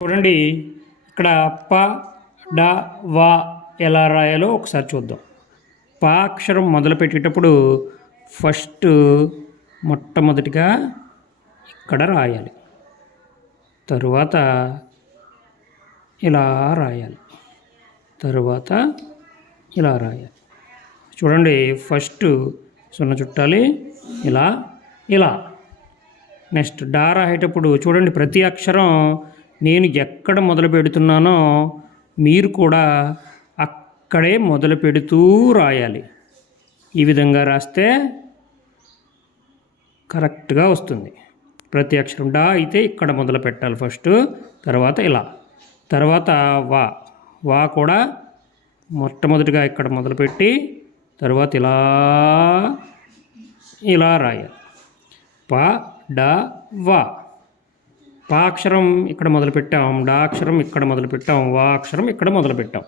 చూడండి, ఇక్కడ ప డ వా ఎలా రాయాలో ఒకసారి చూద్దాం. ప అక్షరం మొదలు పెట్టేటప్పుడు ఫస్ట్ మొట్టమొదటిగా ఇక్కడ రాయాలి, తరువాత ఇలా రాయాలి, తరువాత ఇలా రాయాలి. చూడండి, ఫస్ట్ సున్న చుట్టాలి, ఇలా ఇలా. నెక్స్ట్ డా రాసేటప్పుడు చూడండి, ప్రతి అక్షరం నేను ఎక్కడ మొదలు పెడుతున్నానో మీరు కూడా అక్కడే మొదలు పెడుతూ రాయాలి. ఈ విధంగా రాస్తే కరెక్ట్గా వస్తుంది. ప్రతి అక్షరం డా అయితే ఇక్కడ మొదలు పెట్టాలి ఫస్ట్, తర్వాత ఇలా, తర్వాత వా వా కూడా మొట్టమొదటిగా ఇక్కడ మొదలుపెట్టి తర్వాత ఇలా ఇలా రాయాలి. ప డ వా. పా అక్షరం ఇక్కడ మొదలుపెట్టాం, డా అక్షరం ఇక్కడ మొదలుపెట్టాం, వా అక్షరం ఇక్కడ మొదలుపెట్టాం.